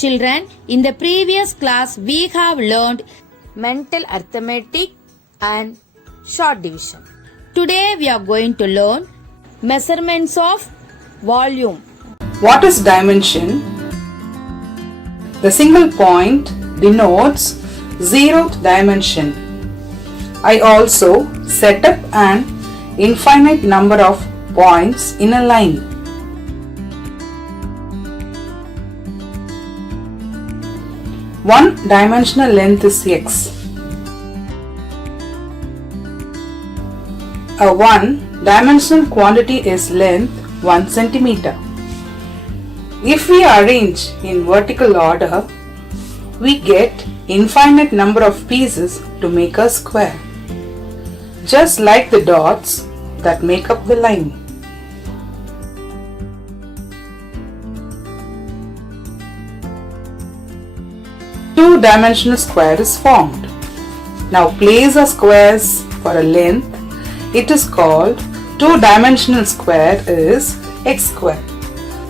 Children, in the previous class we have learned mental arithmetic and short division. Today we are going to learn measurements of volume. What is dimension? The single point denotes zeroth dimension. I also set up an infinite number of points in a line. One-dimensional length is x. A one-dimensional quantity is length 1 centimeter. If we arrange in vertical order, we get infinite number of pieces to make a square, just like the dots that make up the line. Two-dimensional square is formed. Now place a squares for a length. It is called two-dimensional square is x square.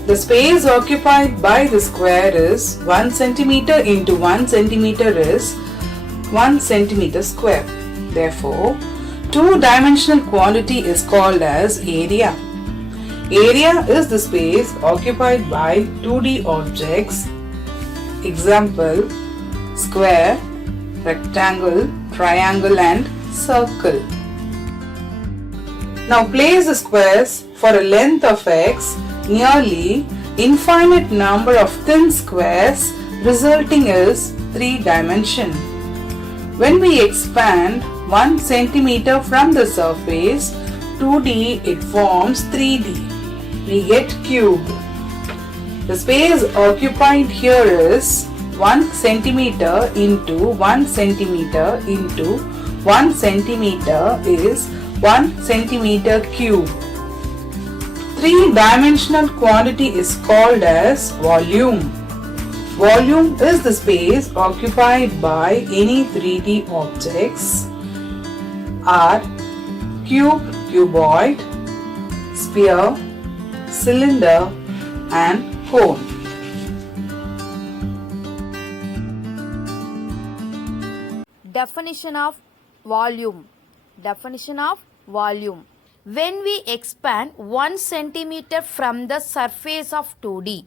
The space occupied by the square is 1 centimeter into 1 centimeter is 1 centimeter square. Therefore, two-dimensional quantity is called as area. Area is the space occupied by 2D objects. Example, square, rectangle, triangle and circle. Now place the squares for a length of x nearly infinite number of thin squares, resulting is 3 dimension. When we expand 1 centimeter from the surface 2D, it forms 3D. We get cube. The space occupied here is 1 centimeter into 1 centimeter into 1 centimeter is 1 centimeter cube. Three-dimensional quantity is called as volume. Volume is the space occupied by any 3D objects are cube, cuboid, sphere, cylinder and cone. Definition of volume. Definition of volume. When we expand 1 centimeter from the surface of 2D,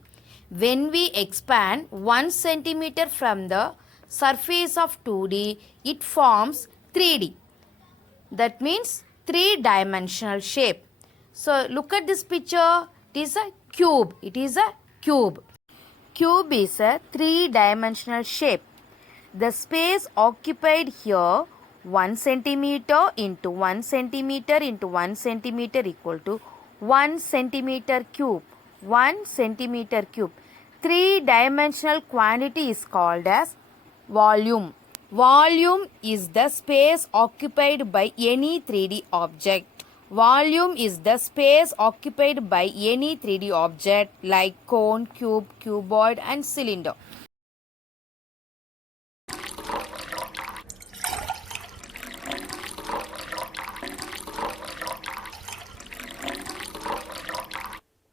when we expand 1 centimeter from the surface of 2D, it forms 3D. That means three-dimensional shape. So look at this picture. It is a cube. It is a cube. Cube is a three-dimensional shape. The space occupied here 1 centimeter into 1 centimeter into 1 centimeter equal to 1 centimeter cube. 1 centimeter cube. Three-dimensional quantity is called as volume. Volume is the space occupied by any 3D object. Volume is the space occupied by any 3D object like cone, cube, cuboid and cylinder.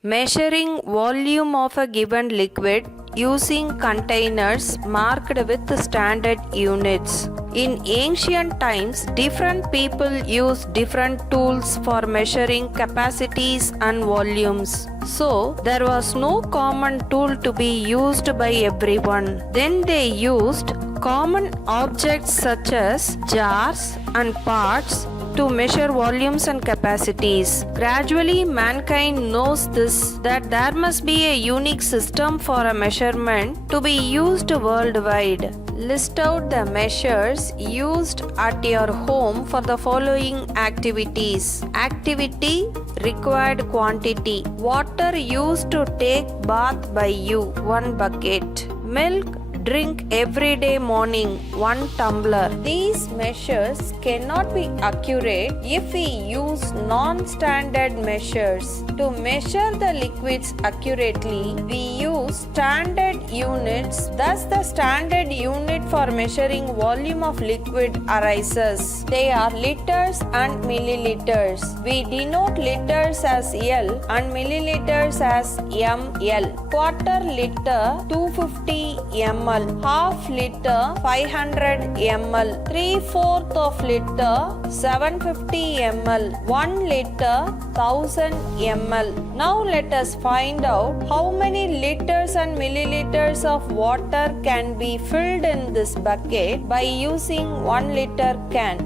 Measuring volume of a given liquid using containers marked with standard units. In ancient times, different people used different tools for measuring capacities and volumes. So, there was no common tool to be used by everyone. Then they used common objects such as jars and pots to measure volumes and capacities. Gradually, mankind knows this, that there must be a unique system for a measurement to be used worldwide. List out the measures used at your home for the following activities. Activity: required quantity. Water used to take bath by you, 1 bucket. Milk drink every day morning 1 tumbler. These measures cannot be accurate if we use non-standard measures. To measure the liquids accurately, we use standard units. Thus, the standard unit for measuring volume of liquid arises. They are liters and milliliters. We denote liters as L and milliliters as ml. Quarter liter 250 ml, half liter 500 ml, 3/4 of liter 750 ml, 1 liter 1000 ml. Now let us find out how many liters and milliliters of water can be filled in this bucket by using 1 liter can.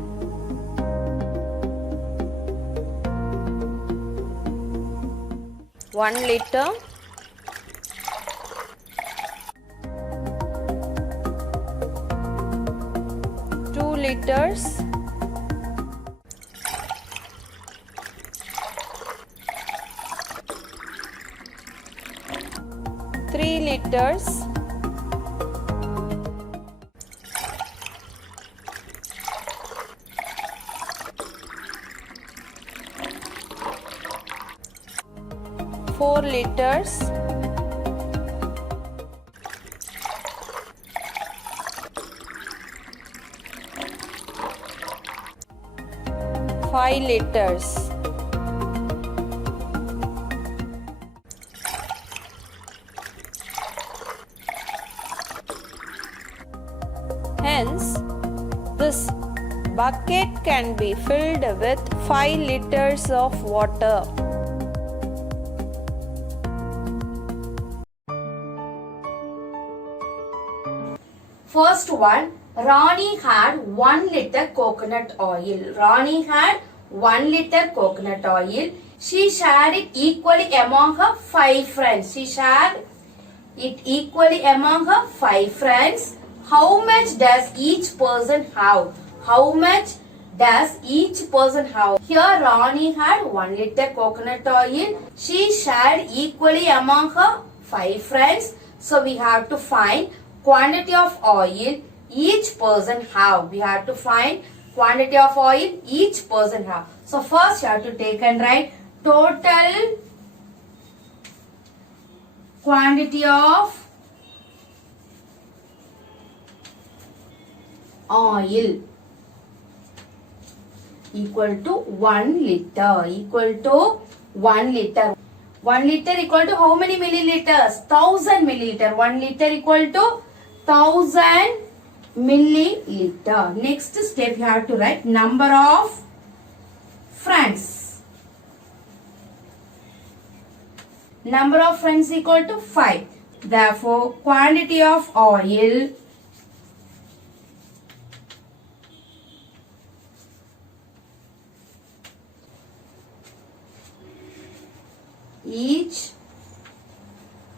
One liter, 2 liters, 3 liters, 4 liters, 5 liters. Hence, this bucket can be filled with 5 liters of water. First one, Rani had 1 liter coconut oil. Rani had 1 liter coconut oil. She shared it equally among her 5 friends. She shared it equally among her 5 friends. How much does each person have? How much does each person have? Here Rani had 1 liter coconut oil. She shared equally among her 5 friends. So we have to find quantity of oil each person have. We have to find quantity of oil each person have. So first you have to take and write total quantity of oil equal to 1 liter. Equal to 1 liter. 1 liter equal to how many milliliters? 1000 milliliter. 1 liter equal to 1000 milliliter. Next step you have to write number of friends. Number of friends equal to 5. Therefore, quantity of oil each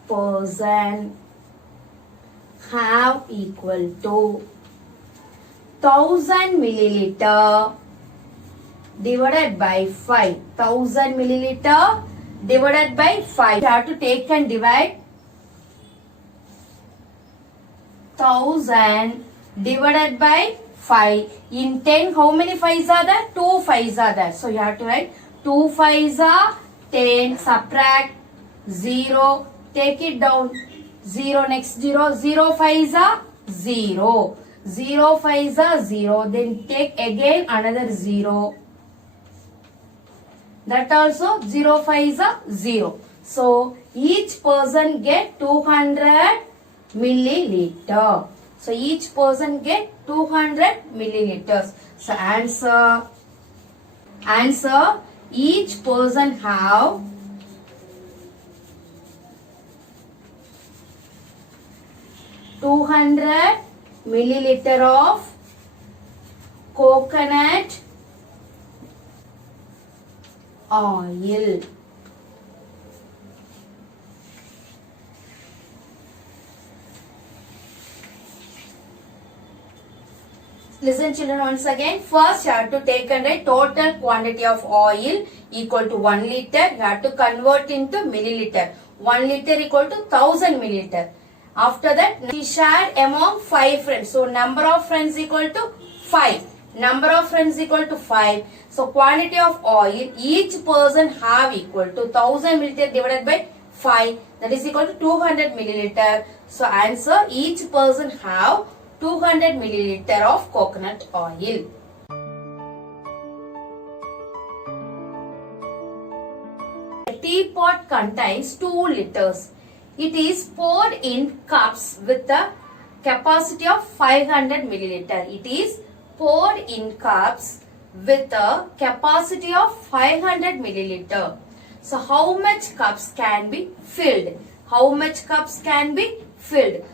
person have equal to 1000 milliliter divided by 5. 1000 milliliter divided by 5. You have to take and divide 1000 divided by 5. In 10, how many 5s are there? 2 5s are there. So you have to write 2 5s are 10. Subtract 0. Take it down. 0 next 0. 0 5s are 0. 0 5s are 0. Then take again another 0. That also 0 5s are 0. So each person get 200 milliliter. So each person get 200 milliliters. So answer each person have 200 milliliter of coconut oil. Listen children once again. First you have to take and write total quantity of oil equal to 1 liter. You have to convert into milliliter. 1 liter equal to 1000 milliliter. After that, she shared among 5 friends. So, number of friends equal to 5. Number of friends equal to 5. So, quantity of oil each person have equal to 1000 milliliter divided by 5. That is equal to 200 milliliter. So, answer, each person have 200 milliliter of coconut oil. A teapot contains 2 liters. It is poured in cups with a capacity of 500 milliliter. It is poured in cups with a capacity of 500 milliliter. So how much cups can be filled? How much cups can be filled?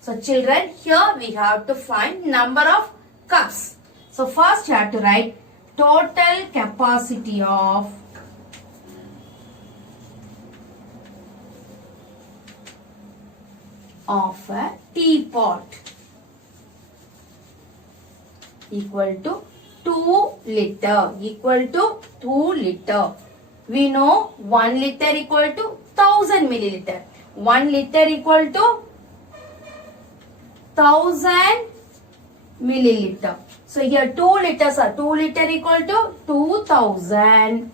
So children, here we have to find number of cups. So first you have to write total capacity of a teapot equal to 2 liter. Equal to 2 liter. We know 1 liter equal to 1000 milliliter. 1 liter equal to 1000 milliliter. So here 2 liters are 2 liter equal to 2000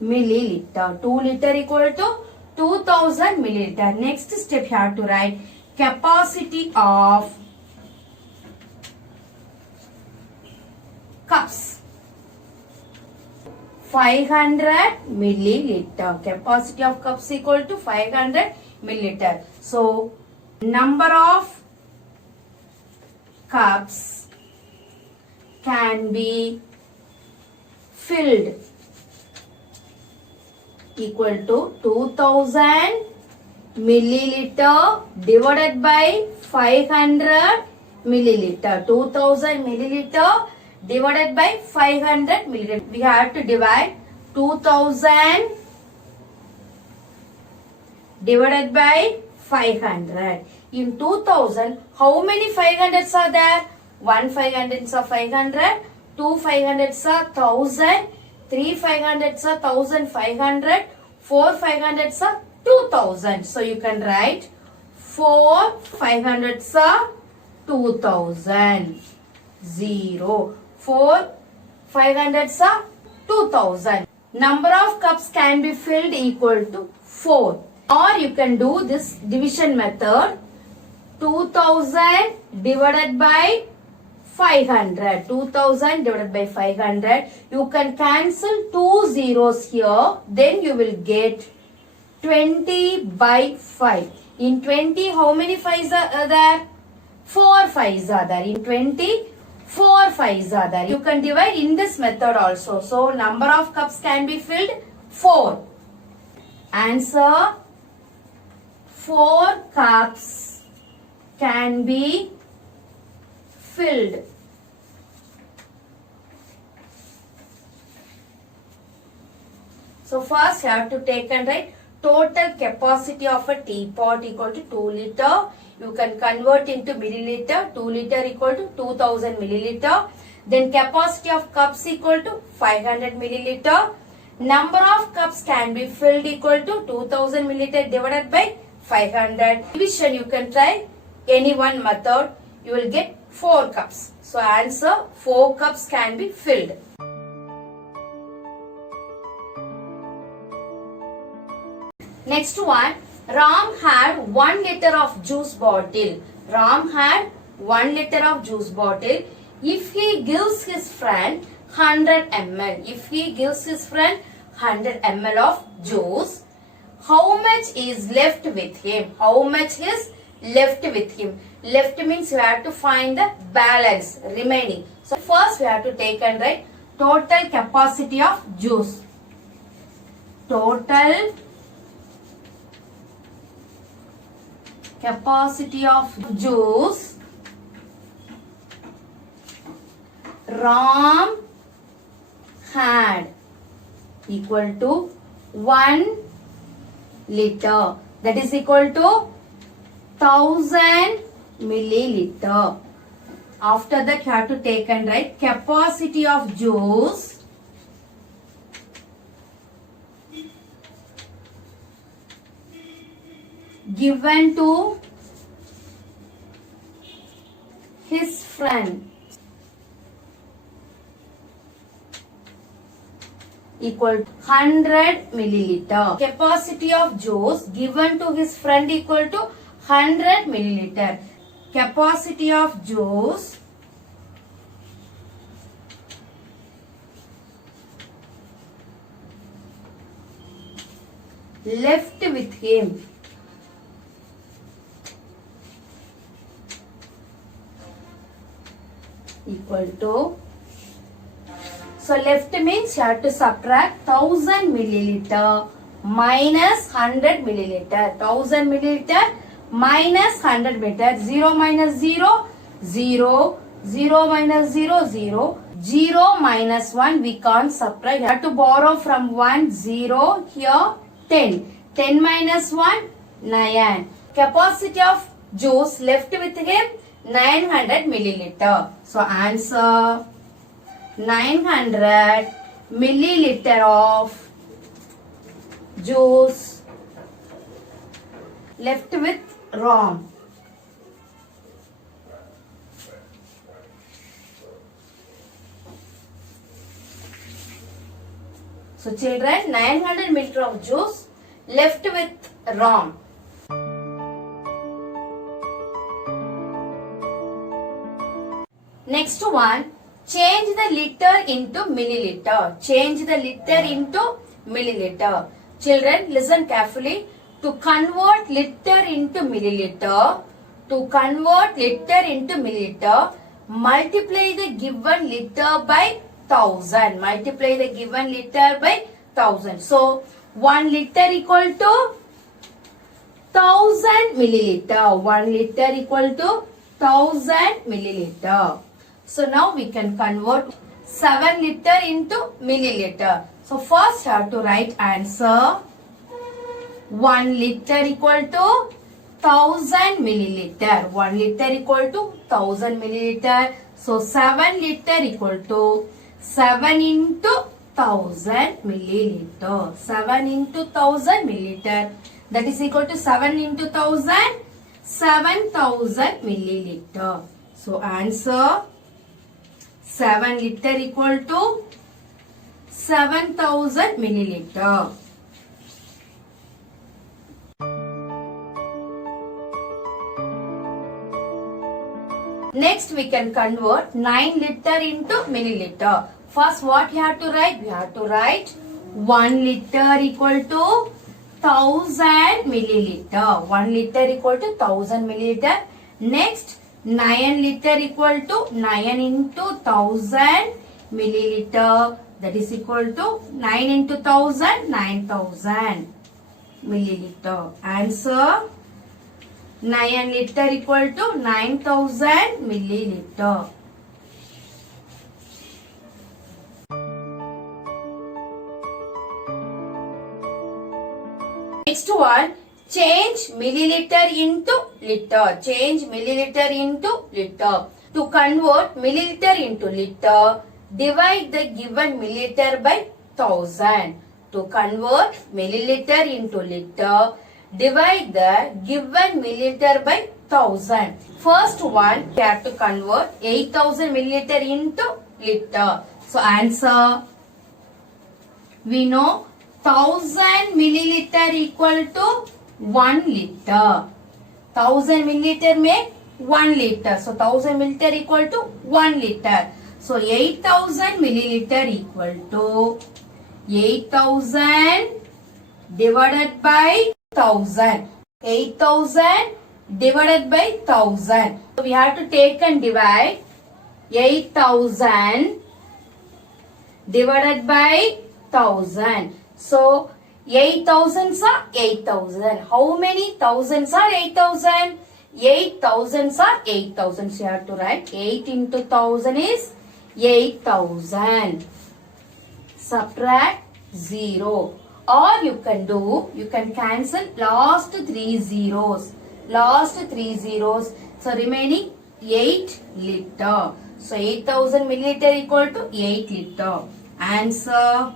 milliliter. 2 liter equal to 2000 milliliter. Next step you have to write capacity of cups. 500 milliliter. Capacity of cups equal to 500 milliliter. So number of cups can be filled equal to 2000 milliliter divided by 500 milliliter. 2000 milliliter divided by 500 milliliter. We have to divide 2000 divided by 500. In 2000, how many 500s are there? 1 500s are 500, 2 500s are 1000, 3 500s are 1500, 4 500s are 2000. So you can write 4 500s are 2000. 0. 4 500s are 2000. Number of cups can be filled equal to 4. Or you can do this division method. 2000 divided by 500. 2000 divided by 500. You can cancel 2 zeros here. Then you will get 20 by 5. In 20, how many 5s are there? 4 5s are there. In 20, 4 5s are there. You can divide in this method also. So, number of cups can be filled 4. Answer, 4 cups can be filled. So first you have to take and write total capacity of a teapot equal to 2 liter. You can convert into milliliter. 2 liter equal to 2000 milliliter. Then capacity of cups equal to 500 milliliter. Number of cups can be filled equal to 2000 milliliter divided by 500. Division you can try any one method. You will get 4 cups. So answer, 4 cups can be filled. Next one, Ram had 1 liter of juice bottle. Ram had 1 liter of juice bottle. If he gives his friend 100 ml, if he gives his friend 100 ml of juice, how much is left with him? How much is left with him? Left means you have to find the balance remaining. So first we have to take and write total capacity of juice. Total capacity of juice Ram had equal to 1 liter. That is equal to 1000 milliliter. After that you have to take and write capacity of juice given to his friend equal to 100 milliliter. Capacity of juice given to his friend equal to 100 milliliter. Capacity of juice left with him equal to, so left means you have to subtract 1000 milliliter minus 100 milliliter. 1000 milliliter minus 100 milliliter. 0 minus 0, 0. 0 minus 0, 0. 0 minus 1 we can't subtract. You have to borrow from 1, 0. Here 10. 10 minus 1, 9. Capacity of juice left with him 900 milliliter. So answer 900 milliliter of juice left with Ram. So children, 900 milliliter of juice left with Ram. Next one, change the liter into milliliter. Change the liter into milliliter. Children, listen carefully. To convert liter into milliliter, multiply the given liter by 1000. Multiply the given liter by 1000. So 1 liter equal to 1000 milliliter. 1 liter equal to 1000 milliliter. So now we can convert 7 liter into milliliter. So first you have to write answer. 1 liter equal to 1000 milliliter. 1 liter equal to 1000 milliliter. So 7 liter equal to 7 into 1000 milliliter. 7 into 1000 milliliter. That is equal to 7 into 1000. 7000 milliliter. So answer 7 liter equal to 7000 milliliter. Next we can convert 9 liter into milliliter. First what you have to write? We have to write 1 liter equal to 1000 milliliter. 1 liter equal to 1000 milliliter. Next 9 liter equal to 9 into 1000 milliliter. That is equal to 9 into 1000, 9000 milliliter. Answer 9 liter equal to 9000 milliliter. Next one, change milliliter into liter. Change milliliter into liter. To convert milliliter into liter, divide the given milliliter by 1000. To convert milliliter into liter, divide the given milliliter by 1000. First one, we have to convert 8000 milliliter into liter. So answer, we know 1000 milliliter equal to 1 liter. 1000 milliliter make 1 liter. So 1000 milliliter equal to 1 liter. So 8000 milliliter equal to 8000 divided by 1000. 8000 divided by 1000. So we have to take and divide 8000 divided by 1000. So 8,000s are 8,000. How many thousands are 8,000? 8,000s are 8,000. So you have to write 8 into 1000 is 8,000. Subtract 0. Or you can cancel last 3 zeros. Last 3 zeros. So remaining 8 liter. So 8,000 milliliter equal to 8 liter. Answer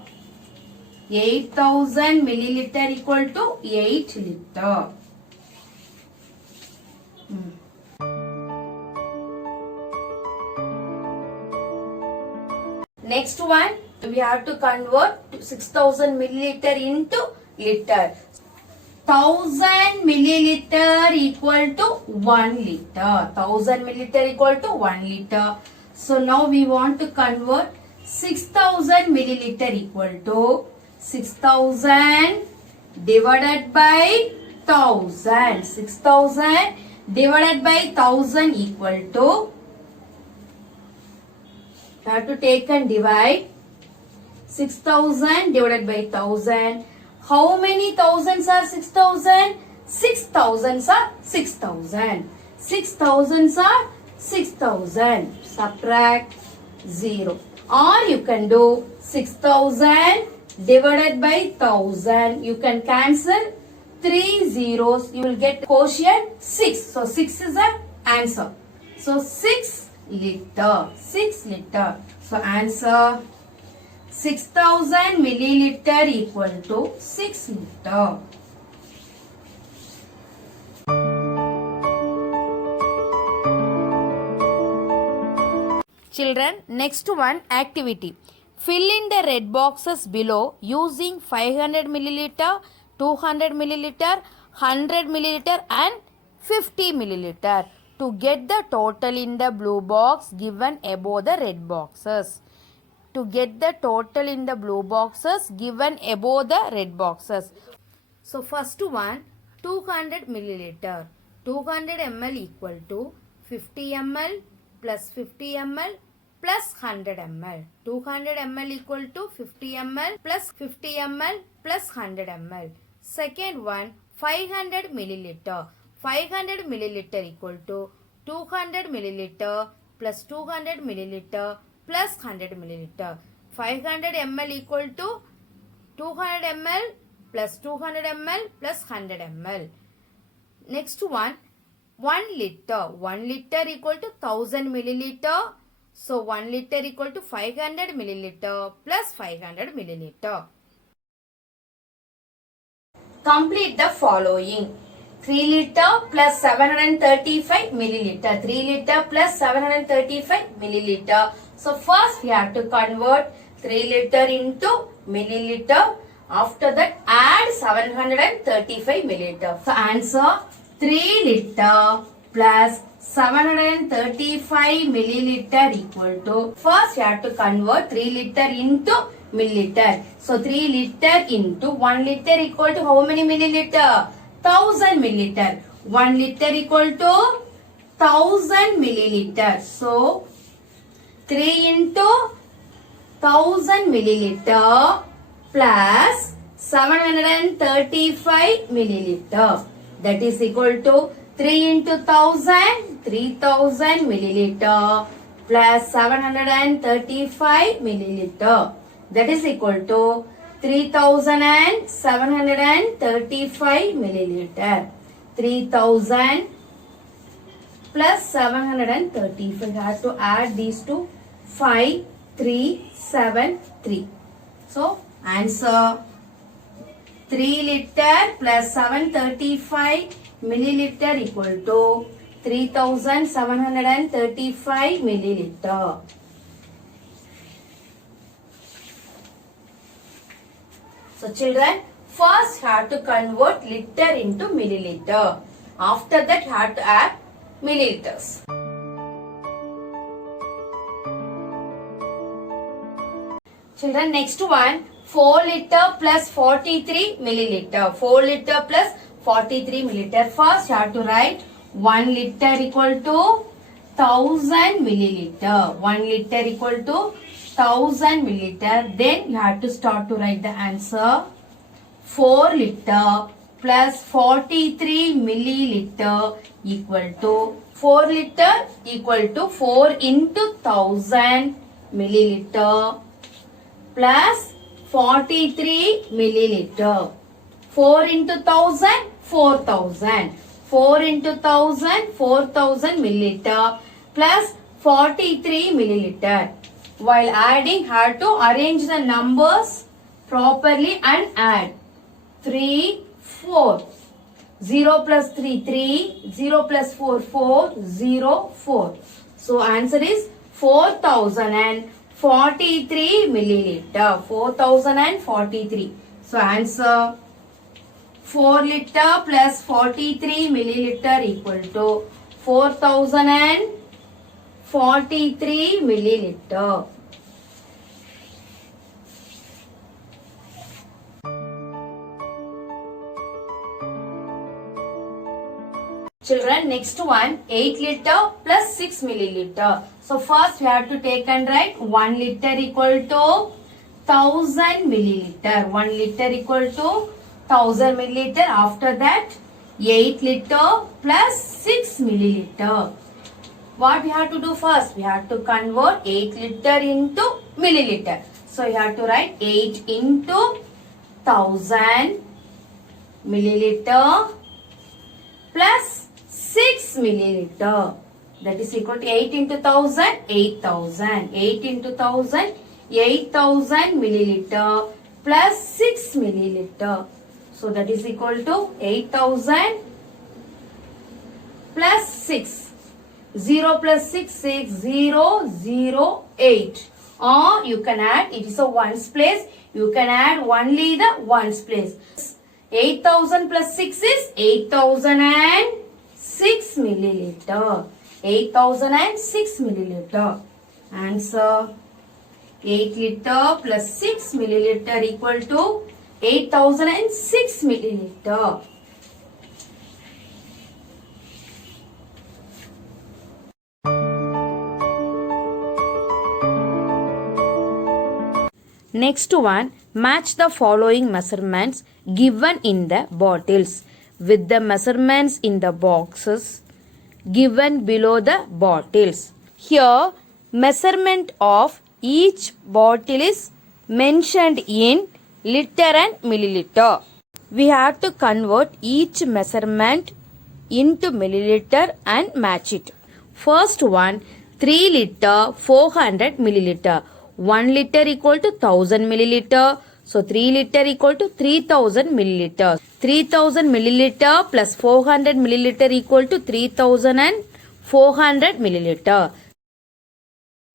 8,000 milliliter equal to 8 liter. Next one, we have to convert 6000 milliliter into liter. 1000 milliliter equal to 1 liter. 1000 milliliter equal to 1 liter. So now we want to convert 6000 milliliter equal to 6000 divided by 1000. 6000 divided by 1000 equal to, you have to take and divide 6000 divided by 1000. How many thousands are 6000? 6000s are 6000. 6000s are 6000. Subtract 0. Or you can do 6000 divided by 1000. You can cancel 3 zeros. You will get quotient 6. So 6 is the answer. So 6 liter. 6 liter. So answer 6000 milliliter equal to 6 liter. Children, next one activity. Fill in the red boxes below using 500 milliliter, 200 milliliter, 100 milliliter and 50 milliliter to get the total in the blue box given above the red boxes. To get the total in the blue boxes given above the red boxes. So first one, 200 milliliter. 200 ml equal to 50 ml plus 50 ml plus 100 ml. 200 ml equal to 50 ml plus 50 ml plus 100 ml. Second one, 500 milliliter. 500 milliliter equal to 200 milliliter plus 200 milliliter plus 100 milliliter. 500 ml equal to 200 ml plus 200 ml plus 100 ml. Next one, 1 liter. 1 liter equal to 1000 milliliter. So 1 liter equal to 500 milliliter plus 500 milliliter. Complete the following. 3 liter plus 735 milliliter. 3 liter plus 735 milliliter. So first we have to convert 3 liter into milliliter. After that add 735 milliliter. So answer 3 liter plus 735 milliliter equal to, first we have to convert 3 liter into milliliter. So 3 liter into 1 liter equal to how many milliliter? 1000 milliliter. 1 liter equal to 1000 milliliter. So 3 into 1000 milliliter plus 735 milliliter. That is equal to 3 into 1000, 3000 milliliter plus 735 milliliter. That is equal to 3735 milliliter. 3000 plus 735. I have to add these two. 5373. So answer 3 liter plus 735 milliliter equal to 3735 milliliter. So children, first have to convert liter into milliliter. After that have to add milliliters. Children, next one, 4 liter plus 43 milliliter. 4 liter plus 43 milliliter. First you have to write 1 liter equal to 1000 milliliter. 1 liter equal to 1000 milliliter. Then you have to start to write the answer. 4 liter plus 43 milliliter equal to 4 liter equal to 4 into 1000 milliliter plus 43 milliliter. 4 into 1000, 4000. 4 into 1000, 4000 milliliter plus 43 milliliter. While adding, have to arrange the numbers properly and add. 3, 4. 0 plus 3, 3. 0 plus 4, 4. 0, 4. So answer is 4043 milliliter. 4043. So answer 4 liter plus 43 milliliter equal to 4043 milliliter. Children, next one 8 liter plus 6 milliliter. So first we have to take and write 1 liter equal to 1000 milliliter. 1 liter equal to 1000 milliliter. After that 8 liter plus 6 milliliter. What we have to do first? We have to convert 8 liter into milliliter. So you have to write 8 into 1000 milliliter plus 6 milliliter. That is equal to 8 into 1000, 8000. 8 into 1000, 8000 milliliter plus 6 milliliter. So that is equal to 8000 plus 6. 0 plus 6, 6, 0, 0, 8. Or you can add, it is a ones place. You can add only the ones place. 8000 plus 6 is 8006 milliliter. 8006 milliliter. Answer 8 liter plus 6 milliliter equal to 8006 milliliter. Next one, match the following measurements given in the bottles with the measurements in the boxes given below the bottles. Here, measurement of each bottle is mentioned in liter and milliliter. We have to convert each measurement into milliliter and match it. First one, 3 liter 400 milliliter. 1 liter equal to 1000 milliliter. So 3 liter equal to 3000 milliliter. 3000 milliliter plus 400 milliliter equal to 3400 milliliter.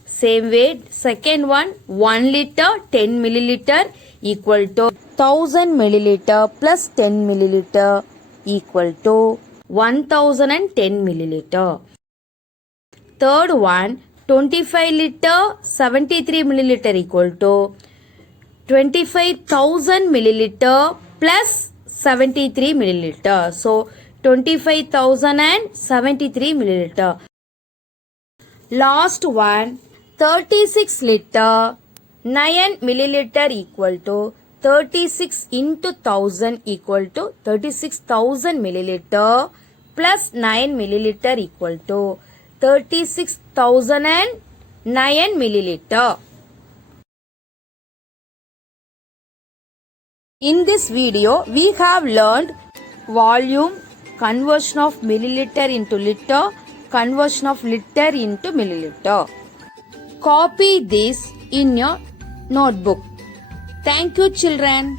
Same way, second one, 1 liter 10 milliliter equal to 1000 milliliter plus 10 milliliter equal to 1010 milliliter. Third one, 25 liter 73 milliliter equal to 25,000 milliliter plus 73 milliliter. So 25,073 milliliter. Last one, 36 liter 9 milliliter equal to 36 into 1000 equal to 36,000 milliliter plus 9 milliliter equal to 36,009 milliliter. In this video, we have learned volume, conversion of milliliter into liter, conversion of liter into milliliter. Copy this in your notebook. Thank you, children.